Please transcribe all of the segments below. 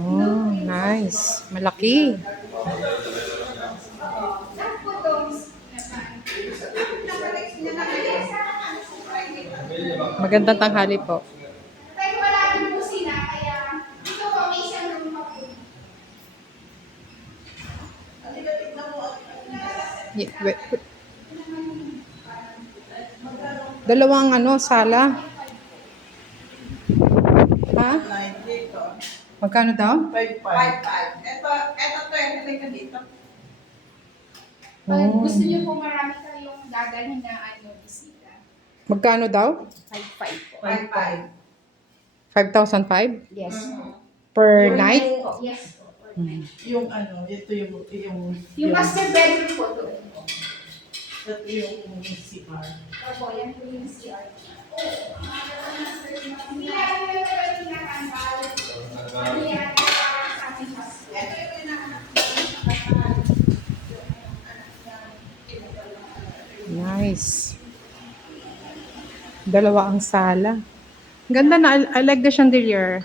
Oh, nice. Malaki. Magandang tanghali po. Pero wala rin po sila, kaya dito po may isang room pa po. Wait. Dalawang sala. Ha? Magkano daw? 5.5. Ito 20 ka dito. Pag gusto niyo po marami kayong dadalhin na bisita. Magkano daw? 5.5 po. 5.5. 5,500 Yes. per night? Yes po. Yung ito Yung master bedroom po doon. ito yung CR. Opo, yan po yung CR. Hindi lang yung pinakambal. Hindi yan sa ating house. Ito yung Nice. Dalawa ang sala. Ganda na. I like the chandelier.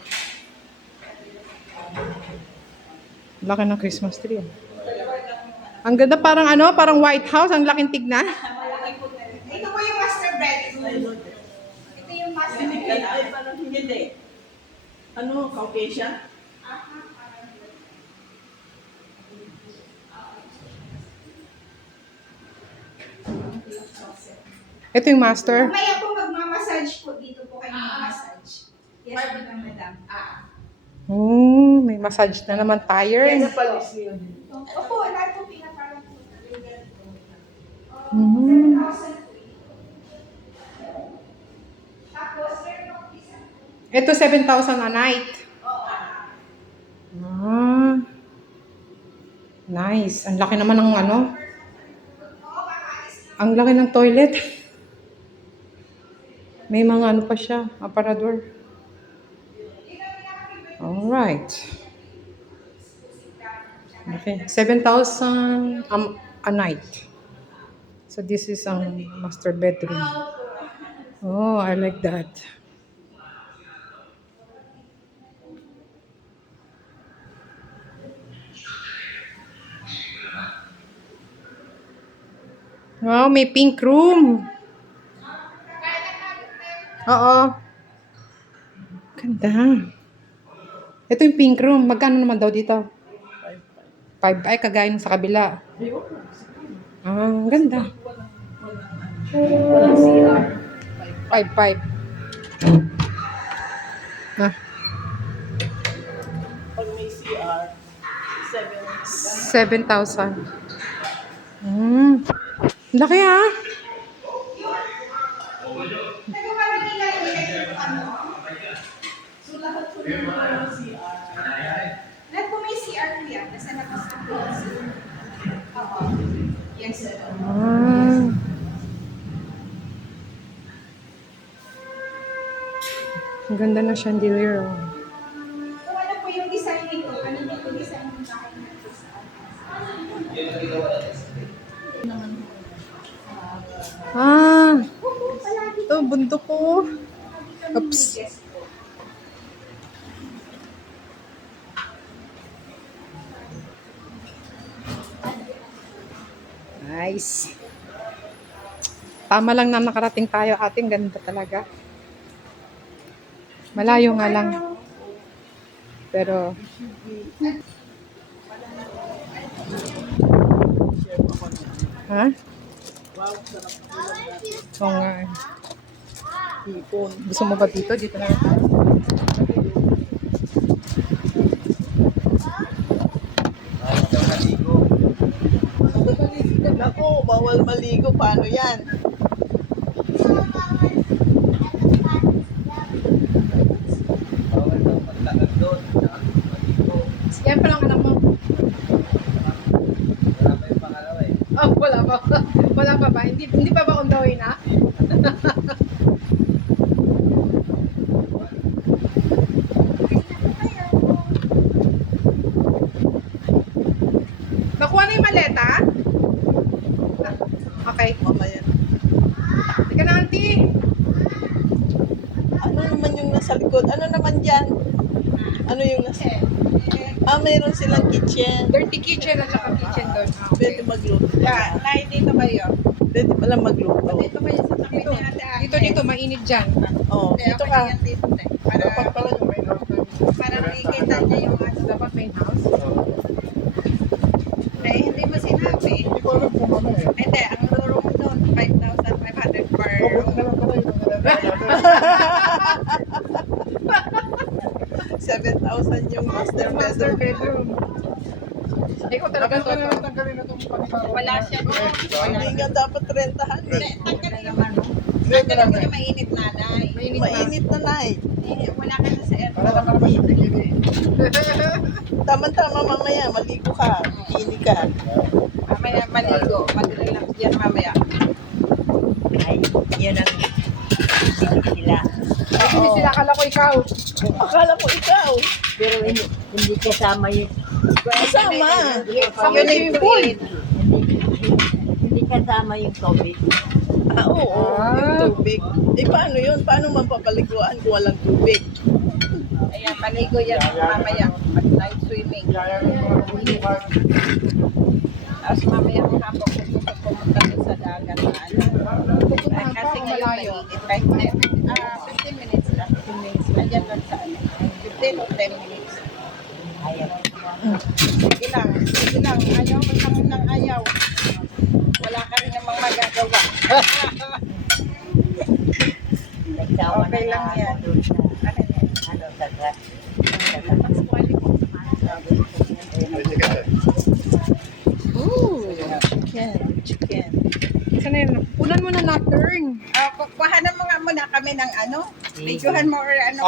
Laki ng Christmas tree. Ang ganda, parang parang White House. Ang laking tignan. Ito po yung master bedroom. Ito yung master bedroom. Ay, parang hindi. Caucasian? Ito yung master. Mamaya po magmamassage po dito po kayo mag-massage. Yes, po na madam. Oh, may massage na naman tayo. Palis yun. Opo, lahat po pinaparang po. Mhm. 7,000 po. Tapos, meron po isa. Ito 7,000 a night. Ah. Nice. Ang laki naman ng Ang laki ng toilet. May mga pa siya, aparador. Alright. Okay, 7,000 a night. So this is ang master bedroom. Oh, I like that. Wow, may pink room. Oo. Ganda. Ito yung pink room. Magkano naman daw dito? 5. Ay, kagaya nung sa kabila. Ah, ang ganda. Walang CR. 5. Ah, Pag may CR, 7,000. Laki ah. Nagawa nila yung So lahat po yung mga CR. Lahat po may CR po yan. Nasa labas na po yung CR. Oo. Yes, sir. Ah. Ang ganda na chandelier. Oh. Kung ano po yung design nito, ano din yung design ng bahay natin sa Ah. Ito, bundok ko. Oops. Yes po. Nice. Tama lang na nakarating tayo. Ating ganda talaga. Malayo nga lang. Pero, ha? Wow, sarap. Oo nga. Hipon. Gusto mo ba dito? Dito na lang tayo. Naku, bawal maligo. Paano yan? Yan pa lang anak mo. Oh, wala pa. Wala pa ba? Hindi pa ba on the way na? Nakuha na yung maleta? Okay. Mamaya. Teka na, auntie. Ano naman yung nasa likod? Ano naman dyan? Ano yung nasa... Mayroon silang kitchen. Dirty kitchen at saka kitchen doon. Ah, okay. Pwede magluto. Yeah, nay, dito kayo. Pwede pala magluto. Dito kayo sa tabi Dito, ni Ate Agnes. dito, mainit dyan. Oh, Hindi, dito okay ka. na yan dito, te. Para makikita niya yung ano. Dapat main house. Eh, hindi mo sinabi. Hindi, ang luro mo doon, 5,500 per room. 7,000 yung master Master bedroom. bedroom. Ikaw talaga to. Wala siya doon. Hindi nga dapat rentahan Hindi, eh. tanggalin naman. Tanggalin mo yung mainit nanay. Mainit na. Mainit na night. Eh, wala ka na sa aircon. Tama-tama mamaya, maligo ka. Bikini ka. Mamaya maligo. Mag-relax yan mamaya. Ay, yun ang sila. Hindi sila, akala ko ikaw. Akala ko ikaw. Pero hindi kasama yun. Kasama. Sama niyo yung pool. Hindi kasama yung COVID. Oo, yung tubig. Eh, paano yun? Paano mapapaliguan kung walang tubig? Ayan, maligo yan mamaya. Mag-night swimming. Tapos mamaya ang hapon kung gusto pumunta din sa dagat na ano. Pupuntahan pa Kasi o ngayon malayo? mainit. 15 minutes lang. 15 minutes. Ayan lang sa ano. 15 or 10 minutes. Ayaw. Sige lang. Sige lang. Ayaw mo ng ayaw. Wala ka rin namang magagawa. Nagsawa Okay na lang nga yan. ako doon sa, Ano yan? sa gas. Ooh, chicken. Sana yun. Unan mo na na-turn. Kuhanan mo nga muna kami ng ano. Videohan mo or ano.